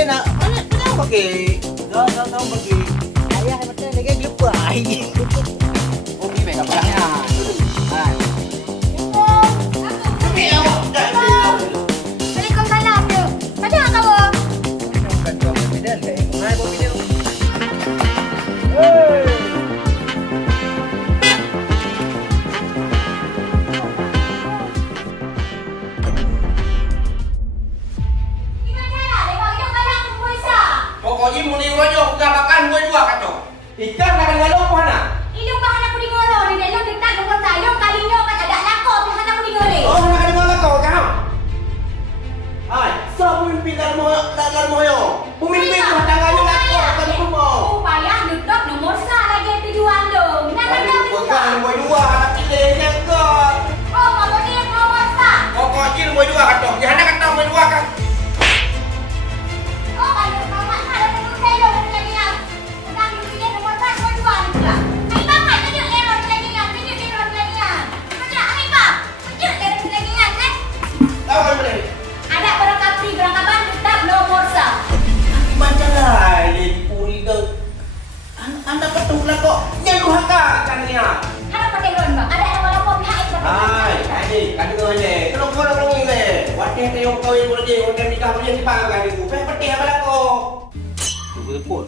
Ini nak mana pakai? Dah pakai. Ayah macam lagi lupa. Oh, ni baik kapalnya. Hai. Waalaikumsalam tu. Tadi apa kamu? Bukan kau presiden, kayak mengai bawa video. Hey. Pokoknya muni rojo bukan makan gue dua kacau. Ikan nak dengan lo mana? Ilung bahan aku dingoro di dalam dekat nombor saya kalinya kan ada lako bahan aku dingore. Oh, nak dengan lo kau kau. Hai, siapa pemimpin dalam moyo? Pemimpin tu tangannya lako tadi kumo. Upaya dekat nomor saya lagi tujuan lo. Nak ada bukan gue dua nak pilihnya kau. Oh, kamu dia nomor sa. Pokoknya gue dua kacau. Jangan kata gue dua kan. Oh, kalau kamu ada tengok saya lagi yang sedang pilih nomor sa nomor dua juga. Hai bang, hai tunjuk error lagi yang. Tunjuk hai bang. Tunjuk error lagi yang kan. Tahu kan boleh? Ada berangkapan dekat nomor sa. Macam lah ini puri kau. Anda betul lah kok. Yang durhaka kan ni. Ada pakai ron bang. Ada yang walaupun pihak itu. Hai, ini kan dengan ni. Kalau kau nak pergi ni, waktu yang kau yang boleh jadi orang nikah boleh dipanggil kan itu. Peti apa lah kau? Betul.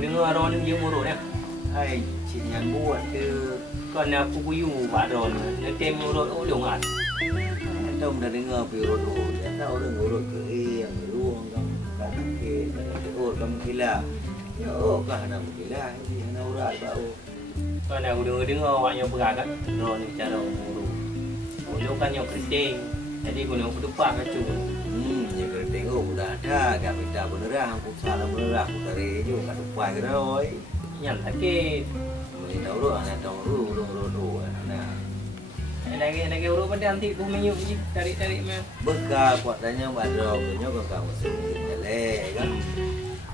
Dengar Aron dia murut ya. Hai, cik yang buat ke kan aku kuyu Aron. Nanti murut ulung kan. Tahu dah dengar pirot tu. Dia tahu dah ngurut ke yang ruang kamu kan ke urut kamu kila. Ya oh kan nak kila ini nak urat bau. Kan aku dengar awaknya beragat. Aron ni cara murut. Ulung kan yang Kristen. Jadi guna berdepan kacau. Yang kena tengok dah ada kat minta benerang aku salah benerang aku tarik je kat depan ke oi. Yang sakit. Mesti tahu dah nak tahu urut nah. Lagi urut pada nanti aku menyuk je tarik-tarik meh. Bekal kuat tanya badro punya kau kamu sendiri jelek kan.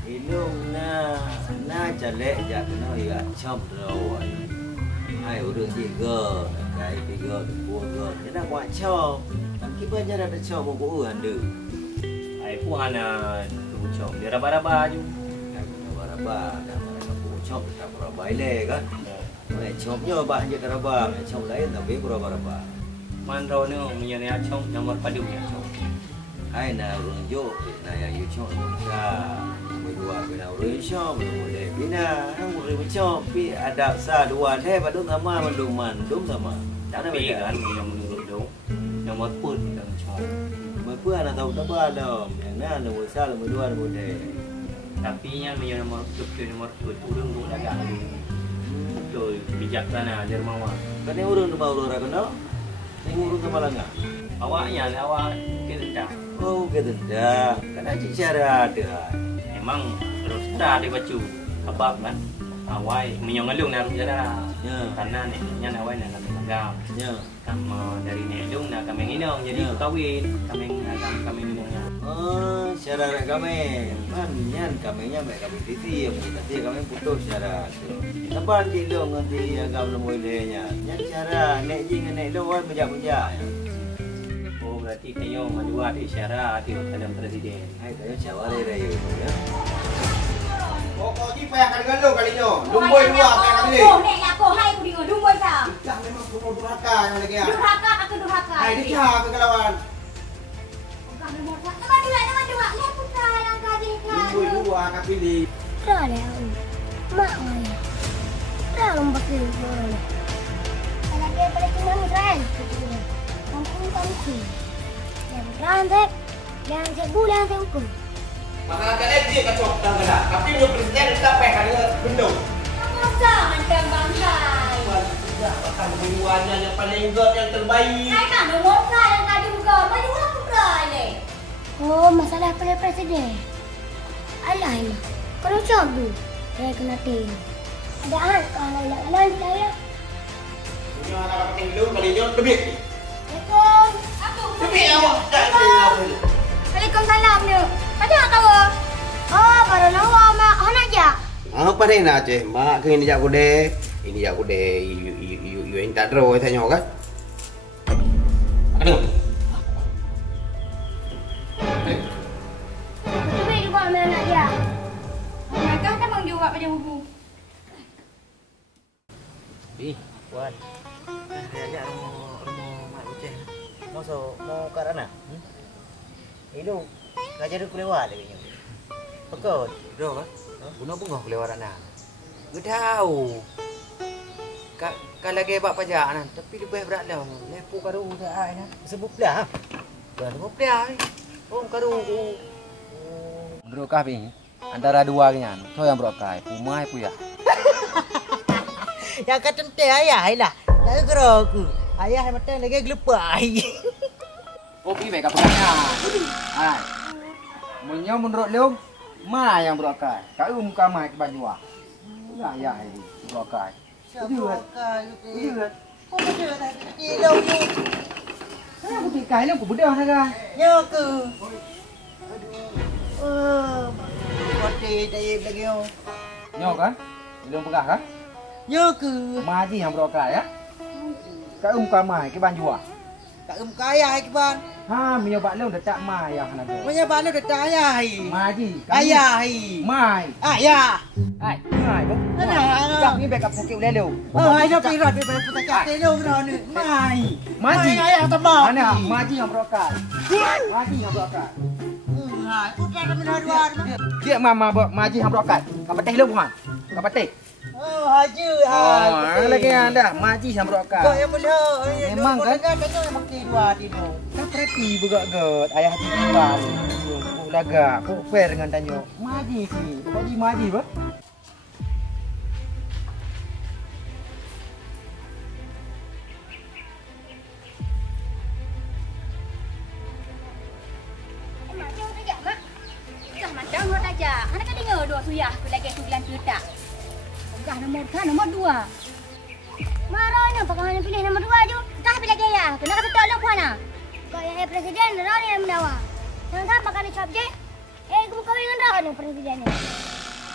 Inung na jelek jak kena ya chom oi. Hai urut tiga, kai tiga, dua ke. Dia nak kuat chom. Kita aja ada chom buku anda. Ai puan tu chom dia raba-raba je. Raba-raba dah mereka buku chom tak raba ile kan. Mai chomnya bah je raba, chom lain tapi raba-raba. Man ro ni menyana chom nomor padu ya chom. Hai na runjuk na ya you chom ka. Berdua kena urus chom boleh. Bina urus chom pi ada sa dua deh padu sama mandum sama. Tapi kan yang menurut tu nomor pun dan chom. Berapa anak tahu tak dah. Yang na nombor sa nombor dua nombor deh. Tapi yang nomor tu urung tu agak betul bijaksana dermawan. Kan yang urung tu baru orang kena. Yang urung tu malah enggak. Awaknya awak kita Oh, kita dah. Kan aja cara ada. emang terus dah dia bacu abang kan awai menyongalung nak cara. Ya. Karena neknya awai nak menggam. Ya. Kamu dari nekung nak kami nginong jadi kawin kami nginongnya. Oh, cara nak kami. Manyan kaminya mek kami titi, nanti kami putus cara tu. Tapan di dong nanti agam lemu ilenya. Nyan cara nek jing nek dong wan mejak-mejak. Oh berarti kayo madua di isyarat di dalam presiden. Hai kayo cawale rayo ya. Pokoknya payah kan dengan lo kalinya. Lumboi dua payah kan ni. Oh, nek lako hai aku dengar lumboi sa. Ikan memang penuh durhaka yang lagi ya. Durhaka aku durhaka. Hai, dia ke kelawan. Bukan nomor sa. Nomor dua. Lihat putra yang kadi kan. Lumboi dua akan pilih. Dah dah. Mak mai. Dah lomba ke mana? Kalau dia pada kena Israel. Kampung. Yang rantai, yang sebulan seukur. Masalah kalian dia kacau tak kena. Tapi punya presiden tak payah kan dengan benda. Nomor sa macam bangkai. Tidak akan buruannya yang paling good yang terbaik. Hai kan nomor sa yang kadi buka. Baju lah putra ni. Oh, masalah pada presiden. Alah mah. Kalau cabu, saya kena ting. Ada hal kalau lain saya. Punya anak penting dulu kalinya lebih. Assalamualaikum. Aku. Lebih awak tak Waalaikumsalam ni. Ada kau? Oh, baru nawa mak anak aja. Apa ni nak ceh? Mak ke ini jak kude. Ini jak kude. You yang tak terus tanya kan? Aduh. Lebih di bawah mana? buat pada bubu. Puan. Dia ajak rumah Mak Uceh. Mau ke Rana? Itu ngajar aku lewat lagi. Pekot. Bro, guna pun kau lewat Rana. Gue tahu. Kalau lagi bak pajak nan, tapi lebih berat dah. Lepo karu dah ai nah. Sebut pelah. Dah sebut pelah. Oh karu. Menurut kau ni antara dua ni, tu yang berokai, pumai puya. Yang kata teh ayah lah. Tak kira aku. Ayah macam lagi gelepai. Oh pergi baik kapaknya. Hai. Menyo menurut lu, ma yang berokai. Kau muka mai ke baju ah. Ya ayah ini berokai. Berokai. Kau betul tak? Kilo ni. Kenapa pergi kai lu? Kau bedah nak kan? Ya ke. Aduh. Kote daya lagi yo. Nyo kan? Belum pegah kan? Ya ke? Maji yang berokai ya. Kau muka mai ke baju ah. Tak muka ayah ke ban. Ha, minyak bak lu dah tak mai ayah nak. Minyak bak lu dah tak ayah. Maji. Ayah. Mai. Ayah. Ai, mai bu. Ana. Cak ni backup sakit boleh lu. Oh, ayah pirot be putak telo kena ni. Mai. Maji. Ayah tak mau. Mana? Maji yang berokai. Maji yang berokai. Ha, putar mana dua. Dia mama maji yang berokai. Kau patih lu bukan? Kau patih. Oh, haji. Oh, lagi anda maji yang berokai. Kau yang muda. Memang kan? Kau yang bakti dua tino. Kan prepi begot-got. Ayah hati tiba. Laga, kau fair dengan tanya. Maji sih. Kau di maji ba? Anak kan dengar dua suyah aku lagi sembilan juta. Dah nombor dua. Marahnya pakai pilih nombor dua je. Dah pilih lagi ya. Kena kata tolong puan ah. Kau yang presiden dah ni yang mendawa. Jangan tak makan cap je. Aku bukan dengan dah ni presiden ni.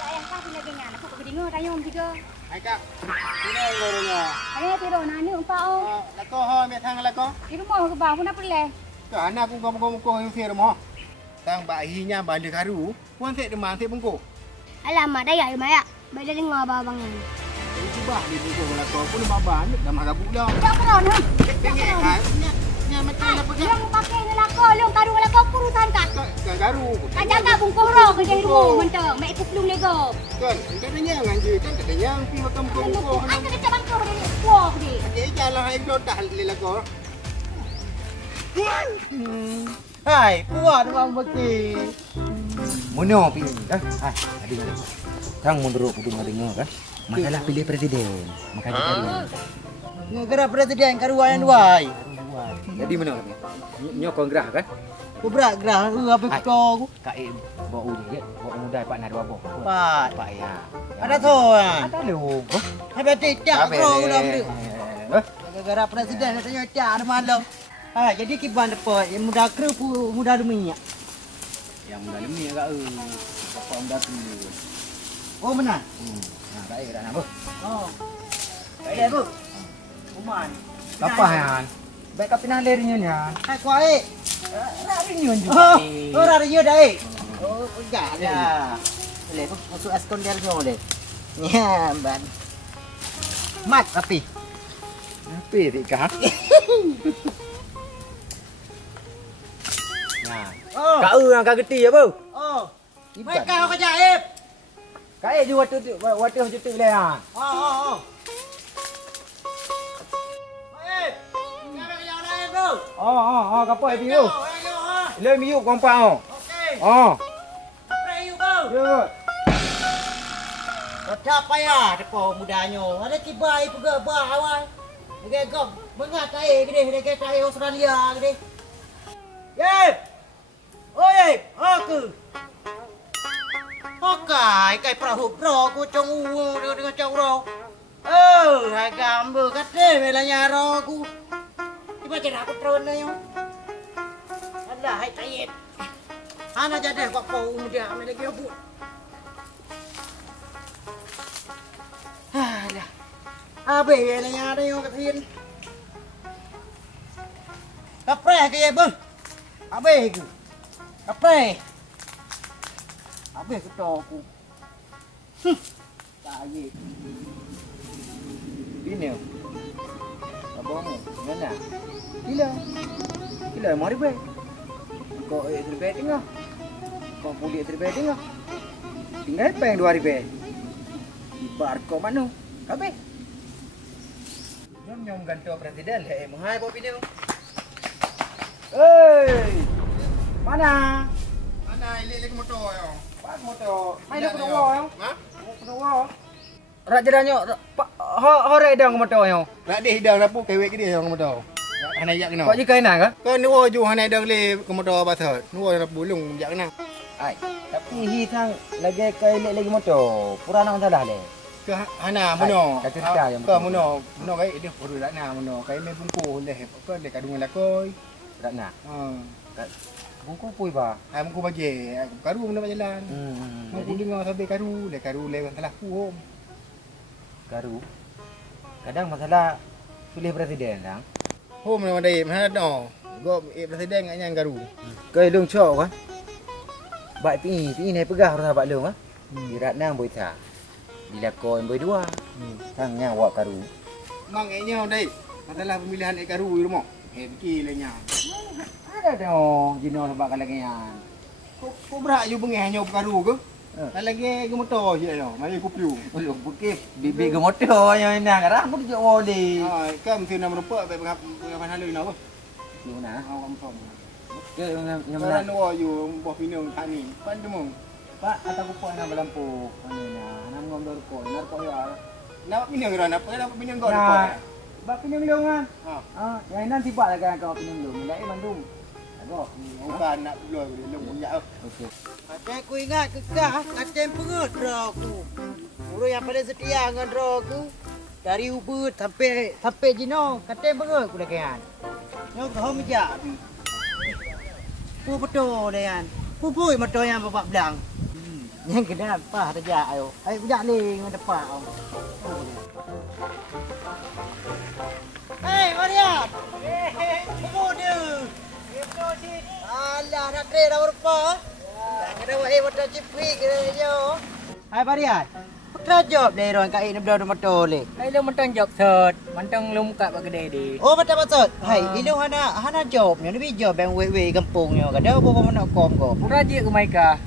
Ayah kau pilih lagi nak. Aku dengar tanya om tiga. Hai kak. Sini lorongnya. Ayah tidur nani umpah oh. Lako ho me thang lako. Di rumah ke bawah pun nak pilih. Ka anak aku ngomong-ngomong yang fair rumah. Tang bak hinya bandar karu. Puan sek demang sek bengko. Alamak, dah ya, Maya. Baik dah dengar abang ni. Cuba di bengko lako pun babak dah marah pula. Tak peron ha. Tengok kan. Nya macam apa ke? Yang pakai ni lako, yang karu lako urusan kak. Garu. Kak jaga bungkuh roh ke jadi rumah mentang. Mak ikut belum lego. Kan, katanya nganje kan katanya pi makan bengko. Aku dah cabang kau dia. Wah dia. Dia jalan hai do dah lako. Hai, puan bang beki. Mono pi kan? Hai, tadi mana? Tang mundur kudu dengar kan? Masalah pilih presiden. Makanya tadi. Negara presiden karuan duai. Jadi mana kan? Nyo kongres kan? Ku berak gerah apa kita aku? Kak bawa uji ya, bawa muda pak nak bawa. Pak ya. Ada tu kan? Ada lu. Habis tidak bro udah beli. Negara presiden katanya tak ada malam. Ha, jadi kiban depa yang muda kru muda demi. Yang muda demi agak apa muda tu. Oh benar. Nah, baik dah nak bu. Oh. Baik dah bu. Kuman. Apa yan? Baik ka pinalerinya nya. Hai kuai. Rarinya juga. Oh, rarinya dai. Oh, ya ya. Boleh bu, masuk askon dia boleh. Ya, ban. Mat tapi. Tapi tika. Kau yang kau geti apa? Oh. Baik kau kejaib. Kae ju watu jutu le ha. Oh. Baik. Jangan yang lain bro. Oh, kapo ai piu. Le miu kompa oh. Okey. Oh. Apa you bro? Yo. Apa ya depo mudanya. Ada tiba ibu ke bah awal. Dia gom mengat kae gede dia kae Australia gede. Yep. Oi, aku. Okai, kai perahu bro, aku cong dengan cong bro. Oh, agam bu kate melanya ro aku. Tiba cara aku terus na yo. Ada hai tayet. Ana jadi kok kau dia ame lagi bu. Alah. Abe melanya ada yo katin. Kapre ke ye bang. Abe ke. Apa? Apa kita aku? aje. Bini. Abang mana? Kila mari be. Kau terbaik tengah. Kau boleh terbaik tengah. Tinggal peng 2 hari be. Ibar kau mana? Kabeh. Nyom ganto presiden le menghai bawa bini. Hei. Mana? Mana ilik motor yo? Pak motor. Mai nak keluar yo. Ha? Keluar. Raja danyo hore dang motor yo. Nak dia hidang lapu kewek ke dia yang motor. Hana yak kena. Kau je kainan ke? Kau nuo ju hana dang le ke motor basah. Nuo nak bulung jak kena. Ai. Tapi hi sang lagi kai lagi motor. Purana salah le. Ke hana mono. Kata cerita yang Kau mono kai dia puru dak na mono. Kai me bungku le kau le kadung lakoi. Tak nak. Ha. Bungku pui ba. Ai bungku bagi. Karu nak jalan. Aku dengar sampai karu le salah puhom. Garu. Kadang masalah pilih presiden dang. Hom nama dai mana no. Go presiden ngak nyang karu. Kai lung chok kan. Baik pi ni pegah orang sahabat lung ah. Di Ratnang boy ta. Di Lakon boy 2. Tang nyang wak karu. Mang nya dai. Masalah pemilihan karu di rumah. Fikir le nya. Ada dong jino sahabat kalangan. Kau berak you bengih hanya karu ke? Lagi ke motor je lo. Mari ku piu. Belum bukit bibi ke motor yang nak arah pun je oli. Ha, kam tu nak merupak baik berapa halu nak apa? Di mana? Awam som. Ke yang Mana mana? no you boh pinung tak ni. Pan demung. Pak atau ku puan nak lampu. Mana nak? Nak ngom dor ko. Nak ko ya. Nak pinung ran apa? Nak pinung kau Nah, depan. bak pinyong long ah. Ha. Yang nan tiba lah kan kau pinyong long. Lai Bandung. Ago. Bukan nak beloi dia lung ya. Okey. Macam aku ingat kekah, kacang pengut draw aku. Guru yang paling setia dengan draw aku. Dari Ubud sampai Jino, kacang pengut aku dah kan. Nyok kau mijak api. Pu betul dah kan. Pupui motor yang bapak belang. Yang kena apa saja ayo. Ayo bijak ni dengan depan. Hei, Mariam. Pengut dia. Alah, nak trade dah berapa? Kena buat motor cipik kena dia. Hai Barian. Putra job deh orang kat ini berada motor le. Hai lu mentang job set, mentang lu muka bak gede di. Oh betul betul. Hai, ini hana job ni lebih job yang we kampungnya. Kada apa mana kom ko. Pura je ke Maika.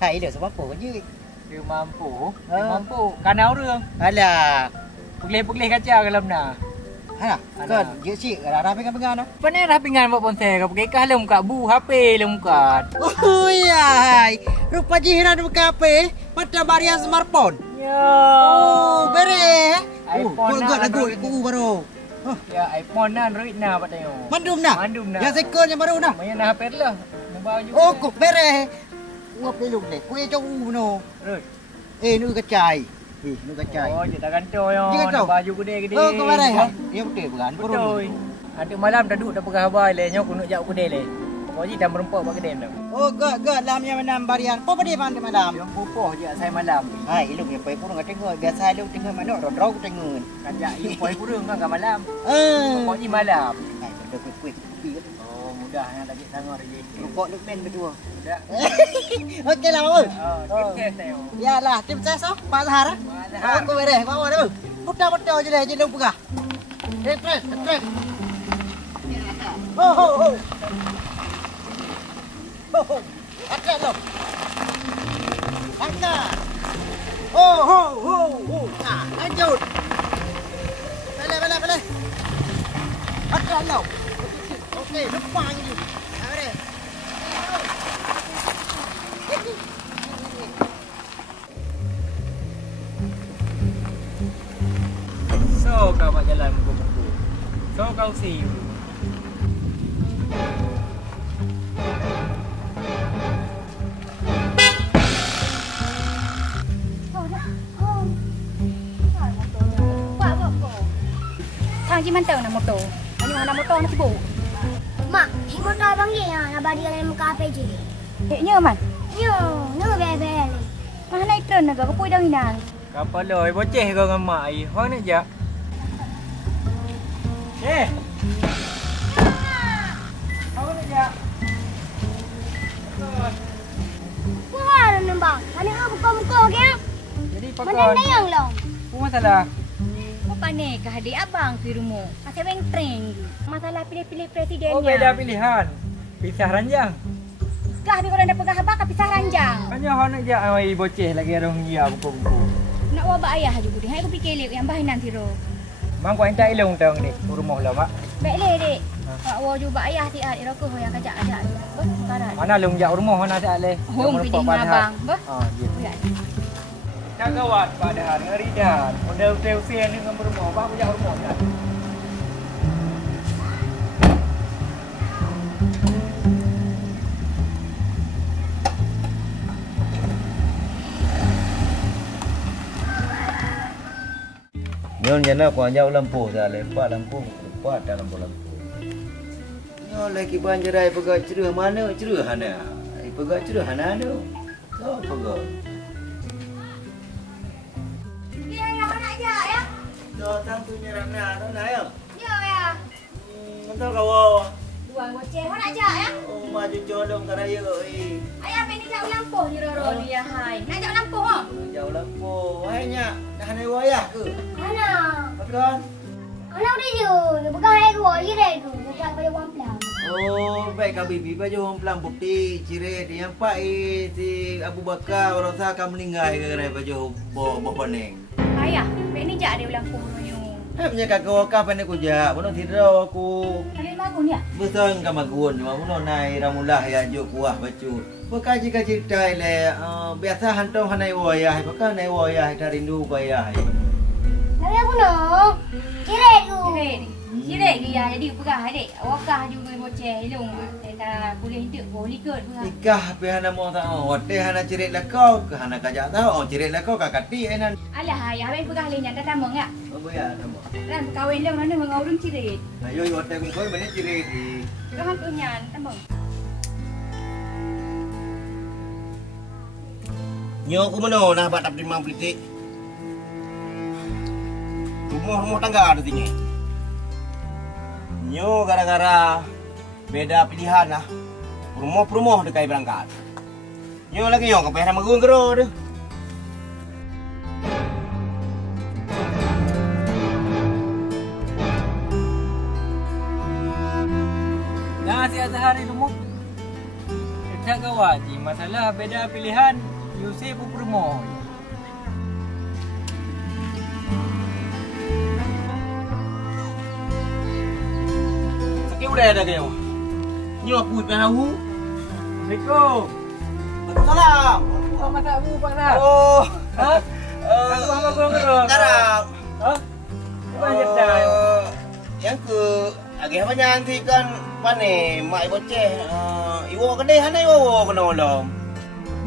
Hai, ini sebab apa je? Dia mampu, dia mampu. Kanau rương. Alah. Pulih-pulih kaca dalam na. Hana, kan je sih ada pengan-pengan dah. Panen dah pinggan buat ponsel kau pakai kah lu muka bu HP lu muka. Oh ya, hai. Rupa jiran buka HP, pada Barian smartphone. Ya. Oh, bere. iPhone Kau lagu aku baru. Ya iPhone na Android na patay mo. Mandum na. Mandum na. Yang second yang baru na. Maya na HP lah. Nabaw juga. Oh, kok bere. Ngap peluk le. Kuih jauh no. Terus. Nu kacai. Nu kacai. Oh, kita ganto yo. Dia ganto? Baju gede-gede. Oh, kau bere. Ya betul bukan? Betul. Ada malam dah duduk dah pegah habai le nyok kunuk jak gede le. Pokoknya dah merempok bak gede dah. Oh, gak lam yang menam Barian. Apa dia mandi malam? Yang pupoh je saya malam. Hai, ilmu yang pai kurang tengok. Biasa lu tengok mana rodro ku tengok. Kajak ini poi kurang kan malam. Eh. Pokoknya malam. Hai, ada kuih-kuih. Oh, mudah yang tak sangar lagi. Rokok lu men berdua. Mudah. Okey lah, Bang. Oh, kita saya. Ya lah, tim saya so, Pak Zahar. Oh, kau beres, bawa dah. Putar-putar je dah, je lu pegah. Tres. Oh. Oh. Angkat lu. Angkat. Oh. Nah, lanjut. Balik. Angkat lu. Okey, depan je. Beres. So kau buat jalan buku-buku. So kau see you. Thang chỉ mang tờ là một tổ, nhưng mà là một to nó chỉ bổ. Mak, si motor abang dia yang nak bagi dalam muka apa je. Nhớ mà, Yo, bebe. mana naik tren nak kau pui dah hinan. Kapal loy boceh kau dengan mak ai. Hang nak jak. Kau nak jak. Wah, nembang. Mana aku buka muka ke? Jadi Mana pakon. ada yang long? Apa masalah? Kau panik ke adik abang ke rumah? Masih benteng je. Masalah pilih-pilih presidennya. Oh, beda pilihan. Pisah ranjang. Kah habis korang dah pegah abang ke pisah ranjang. Hanya hon aja ai boceh lagi ada ngia buku-buku. Nak wabak ayah juga dia. Hai aku fikir lek yang bahan nanti ro. Mang kau entak ilung tang ni. Rumah lah mak. Baik le dek. Kak wo juga ayah ti ad rokok yang kajak ajak tu. Bah, sekarang. Mana lung jak rumah mana tak leh. Hong pergi dengan abang. Bah. Ah, gitu. Ya. Kagawat pada hari ngeridan. Model telefon dengan rumah. Bang jak rumah kan. Nyon jana ko anja lampu dah lepas lampu dalam lampu. Nyon lagi banjarai pegak cerah mana cerah hana. Ai pegak cerah hana tu. So pegak. Ya ya nak ajak ya. So tang tu nyerana tu nak ya. Ya ya. Entah kau. Dua boceh nak ajak ya. Oh maju jodong karaya oi. Ayah bini jauh lampuh ni Roro ni ya hai. Nak jauh lampuh ha? Jauh lampu. Hanya dah hana wayah ke? Ana. Betul. Ana udah je. Dia pegang air gua lirai tu. Dekat pada wang pelang. Oh, baik kau bibi baju orang pelang bukti ciret yang pak si Abu Bakar rasa akan meninggal kerana baju boh pening. Ayah, bini jak dia lampuh ni. Hanya kakak wakaf pandai kujak, bunuh tidur aku. Kali bagus ni ah. Betul kan magun, cuma bunuh naik ramulah ya juk kuah baju. Bekaji kaji tai le, biasa hantong hanai wayah, bekan hanai wayah dah rindu wayah. Nami aku no. Kirai tu. Sirik dia jadi pegah adik. Wakah juga boceh ilung. Tak boleh hidup boleh ikut pegah. Ikah pe hana mau tahu, hotel hana ciret lekau, ke hana kajak tahu, oh ciret lekau kakati enan. Alah ayah ben pegah lenyat dah tamang ah. Oh ya, nama. Dan kahwin dia mana mengurung cirit. Ayo hotel kau mana ciret di. Kahan punyan tamang. Nyo aku mana nak buat dapat 5 politik. Rumah tangga ada tinggi. Nyo gara-gara beda pilihan lah. Rumah dekai berangkat. Nyo lagi nyo kapeh nama gue gero deh. Nah, si Azhari rumah. Tak kawaji masalah beda pilihan. Yusuf rumah. Udah ada kayaknya. Nyo aku tahu. Assalamualaikum. Salam. Oh, masak bu Pak Sah. Oh. Ha? Aku apa kau ngerok? Sekarang. Ha? Banyak dah. Yang ke agak apa nanti kan pane mak boceh iwo kedai hana iwo kena olom.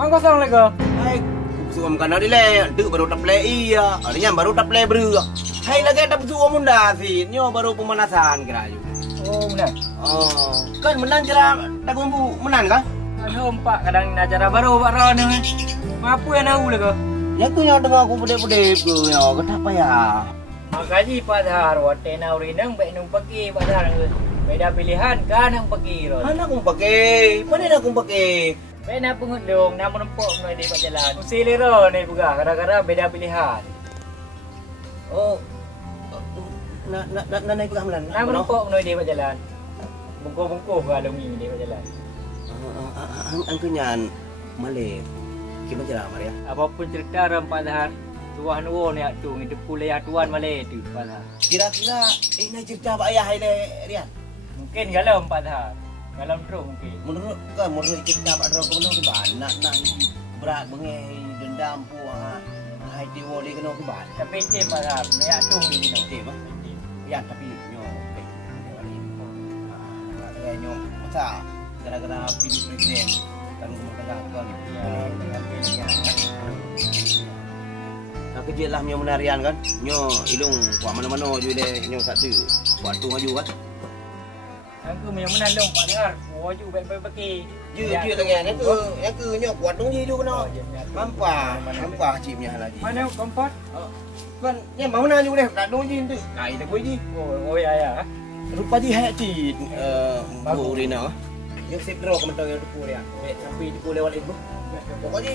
Mang kosong lagi. Hai, suam kana dile, dek baru tak play iya. Artinya baru tak play beru. Hai lagi tak suam munda sih. Nyo baru pemanasan kira aja. Oh, benar. Oh, kan menang cara tak mampu menang kan? Aduh, Pak, kadang ni acara baru Pak Ron ni. Mampu yang tahu lagi. Ya tu yang dengar aku pede-pede ke ya, kenapa ya? Makanya Pak Zahar, wate na urinang baik nung pakai Pak Zahar. Beda pilihan kan nang pakai Ron. Anak aku pakai, mana nak aku pakai? Baik na pengutlong, namun nempok mulai di Pak Jalan. Usili Ron ni juga, kadang-kadang beda pilihan. Oh, nak naik ke hamlan. Namun nempok mulai di Pak Jalan. Bungkuh-bungkuh ke alungi di Pak Jalan. Ang kunyan Malay. Kita jalan Maria. Apapun cerita Ron Pak Zahar, tuan nuo ni tu itu kuliah tuan Malay tu Pak Zahar. Kira-kira ini cerita Pak Ayah ile Rian. Mungkin galau Pak Zahar. Galau terus mungkin. Menurut cerita Pak Dro kono ke ban nak berat bengai dendam pu hai dewo dia kena ke ban. Tapi cem Pak Zahar, ni tu ni ni. Okey bah. Ya tapi nyo. Nyo masa gara-gara pilih presiden kan tengah kan. Ya, dengan pilihan. Nak kerja lah nyo menarian kan. Nyo ilung kuat mana-mana je le nyo satu. Buat tu maju kan. Aku yang menang dong Pak Zahar. Waju baik-baik pakai. Je lagi yang ke nyo kuat dong je tu kena. Mampa cipnya lagi. Mana kompat? Kan yang mau nanya boleh tak dong je tu. Kai tak kuih je. Oh ya. Rupa je hayat ci bu Rina. Yang sip draw kementang yang depu dia. Sampai depu lewat itu. Pokoknya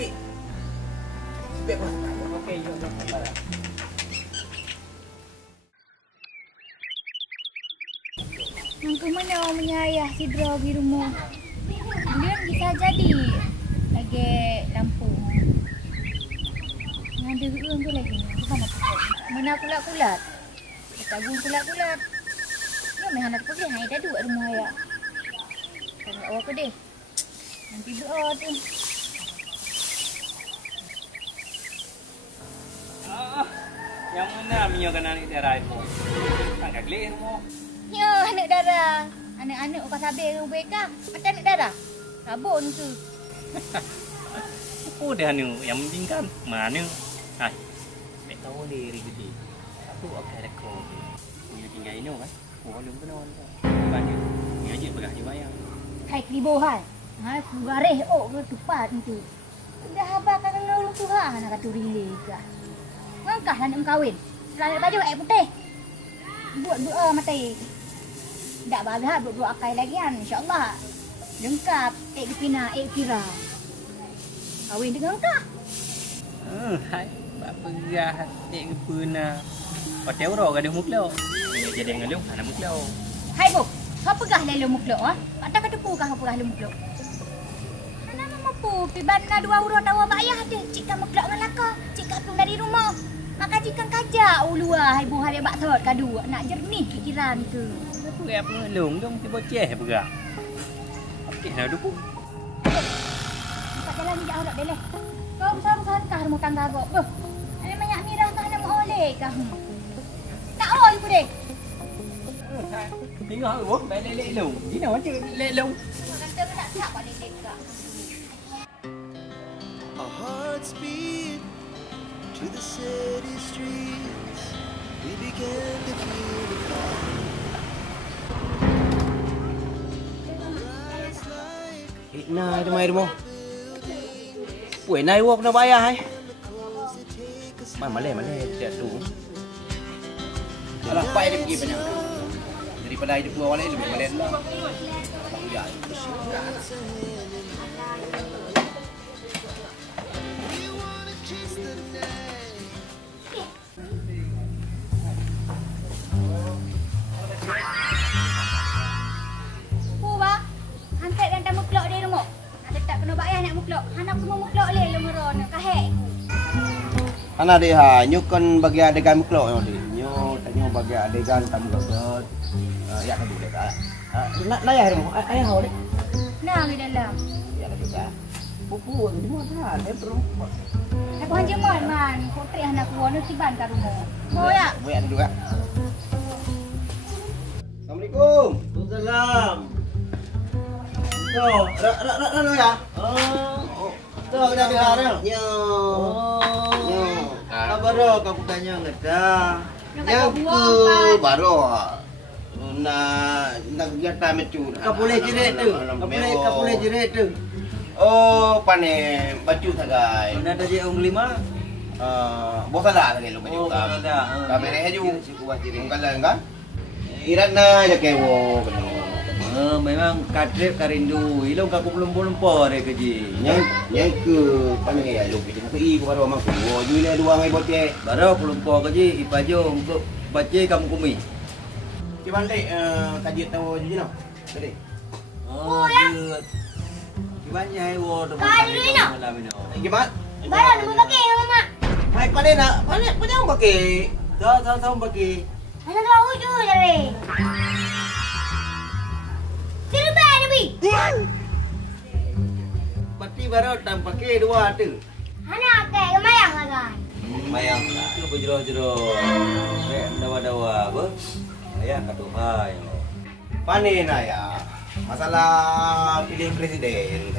Okey, jom. Nang ke mana menyayah si Dro di rumah? Dia bisa jadi lagi lampu. Yang ada urang tu lagi. Mana tu? Mana kulat-kulat? Tagung kulat-kulat. Dia meh nak pergi hai dah duduk rumah ayah. Kalau awak ke deh. Nanti berdoa tu. Yang mana Mio kena ni darah itu? Tak gaglik semua. Ya, anak darah. Anak-anak orang sabar dengan mereka. Macam anak darah. Sabun tu. Oh dah ni, yang penting kan mana? Hai, tak tahu ni gede. Aku akan rekod. Ni tinggal ini kan? Oh, belum kena on. Banyak. Ni aja berah je bayar. Hai kelibo hai. Hai gareh tupat tu. Dah habaq kan dengan Tuhan nak kata rilih ke. Ngangkah lah nak kahwin. Selamat baju air putih. Buat doa mati. Tak bagah buat doa akai lagi kan. InsyaAllah. Lengkap. Dipina, kira. Kahwin dengan kah? Hai. Apa gerah tek kepuna. Hotel ro gaduh muklok. Dia jadi dengan lu, anak muklok. Hai bu. Kau pegah lelu muklok ah? Ada kata pu kah kau pegah lelu muklok? Nama mampu pi bana 2 urang tawa bayah dia. Cik kan muklok dengan laka. Cik kapung dari rumah. Maka jikan kajak ulua hai bu hari bak thot kadu nak jernih fikiran tu. Aku ya pengelung dong ti boceh bergerak. Okey dah dupu. Tak jalan ni jauh dak deleh. Kau besar-besar kah rumah tangga kau? Beh. Ada banyak mirah kah nak oleh kah? Tak oi ku deh. Tengok aku, baik lelek long. Gina macam lelek long. Kata tak tak boleh dekat. Our hearts beat to the city streets. We began to feel the fire. Nah, itu mai rumah. Puai nai wok nak bayar hai. Malai dia tu. Alah, pai dia pergi banyak. Daripada hidup gua awalnya lebih malai lah. Aku ya. Ana dia ha nyukan bagi adegan muklok yo di. Nyo tanyo bagi adegan tamu gagot. Ya kan boleh tak? Nak ayah rumah. Ayah hawa dek. Nah di dalam. Ya lagi tak. Pupu di mana ada bro. Aku hanya man potret anak ku anu tiban ka rumah. Oh ya. Boleh ada juga. Assalamualaikum. Waalaikumsalam. Tuh, ra ya. Oh. Tuh dah dengar dah. Nyo. Nyo. Kabar dah kamu tanya ngeda. Yang ke baru nak kegiatan mecu. Kau boleh jerit tu. Kau boleh jerit tu. Oh, pane baju sagai. Mana ada je orang 5? Bos ada lagi lu baju. Oh, bos ada. Kamera haju. Kalan kan? Iratna je kewo kena. Memang kadrep karindu. Ilong kaku belum lumpur dia kerja. Yang ke pane ya lu kita ke i baru mak. Oh, jual dua ngai bote. Baru aku lumpur kerja ipajo untuk baca kamu kumi. Cuman dek kaji tahu je no. Tadi. Oh, ya. Gimana ai wo tu. Gimana? Baru nak pakai mama. Hai pane nak. Pane punya pakai. Tahu pakai. Anak kau ujung jadi. Tiru bayar bi. Pati baru tam pakai dua tu. Anak ke kemayang kan? Mayang tu berjero-jero. Dawa-dawa apa? Ayah kata hai. Pane na ya. Masalah pilih presiden.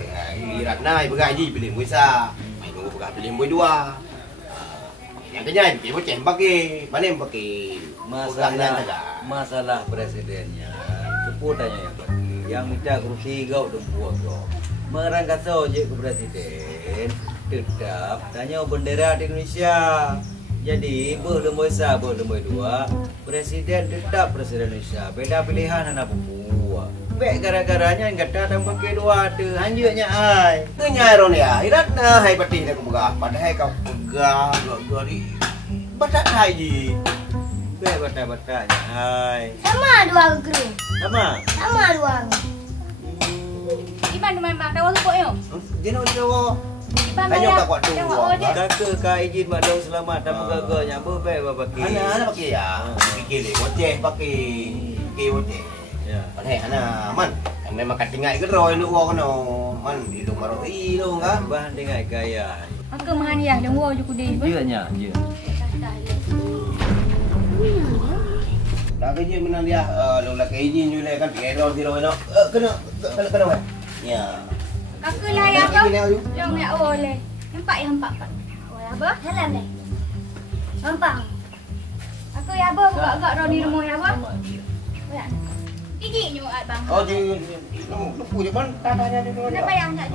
Iratna bergaji pilih Muisa. Mai nunggu bergaji pilih Boy 2. Yang kenyai pilih bocah pakai. Pane pakai. Masalah presidennya. Keputannya yang pakai. Yang minta kursi kau tu buat kau. Merang kata je ke presiden tetap tanya bendera di Indonesia. Jadi berlemoi sah berlemoi 2 presiden tetap presiden Indonesia. Beda pilihan anak Papua. Bek gara-garanya kata dan pakai dua tu. Hanjutnya ai. Tu nyai ron ya. Irat na hai pati dah pegah. Padahal kau pegah dua hari. Batak haji. Bek batak-bataknya ai. Sama dua guru. Sama. Sama dua. Iban tu memang tahu sebut yo. Jeno jawa. Iban Hanya bayar. tak kuat tu. Kakak ka izin mak dong selamat dan megaganya bebek pakai. Ana pakai ya. Fikir le boceh pakai. Fikir boceh. Ya. Padahal ana man. Memang katingai ke roy lu wong no. Man di rumah roti lu kan. Bahan dengan gaya. Aku mahan ya dong wo ju kudi. Jeuknya, je. Dah kerja menang dia. Lu lah kerja ni le kan error di roy no. Kena weh. Ya. Aku lah ya apa? Long ya oleh. Nampak ya nampak. Oh ya apa? Halam deh. Gampang. Aku ya apa? Agak ro di rumah ya apa? Ya. Gigi nyu at bang. Oh, di lu punya ban tanya di roy. Kenapa yang tak?